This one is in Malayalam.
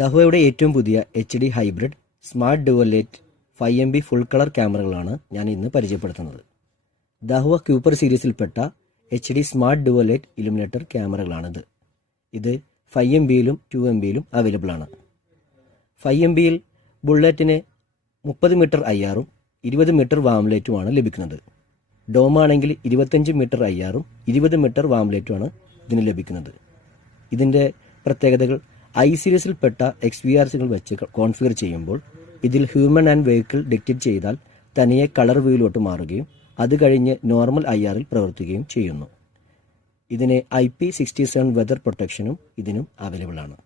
ദഹ്വയുടെ ഏറ്റവും പുതിയ HD hybrid smart dual light 5MP full colour ക്യാമറകളാണ് ഞാൻ ഇന്ന് പരിചയപ്പെടുത്തുന്നത്. ദഹ്വ ക്യൂപ്പർ സീരീസിൽപ്പെട്ട HD smart dual light illuminator ക്യാമറകളാണിത്. ഇത് 5MBയിലും 2MBയിലും അവൈലബിൾ ആണ്. 5MBയിൽ ബുള്ളറ്റിന് 30 മീറ്റർ IRഉം 20 മീറ്റർ വാം ലൈറ്റുമാണ് ലഭിക്കുന്നത്. ഡോമാണെങ്കിൽ 25 മീറ്റർ IRഉം 20 മീറ്റർ വാം ലൈറ്റുമാണ് ഇതിന് ലഭിക്കുന്നത്. ഇതിൻ്റെ പ്രത്യേകതകൾ ഐ സീരീസിൽപ്പെട്ട XVRകൾ വെച്ച് കോൺഫിഗർ ചെയ്യുമ്പോൾ ഇതിൽ ഹ്യൂമൻ ആൻഡ് വെഹിക്കിൾ ഡിറ്റക്റ്റ് ചെയ്താൽ തനിയെ കളർ വ്യൂയിലോട്ട് മാറുകയും അത് കഴിഞ്ഞ് നോർമൽ IRൽ പ്രവർത്തിക്കുകയും ചെയ്യുന്നു. ഇതിന് IP67 വെതർ പ്രൊട്ടക്ഷനും ഇതിനും അവൈലബിൾ ആണ്.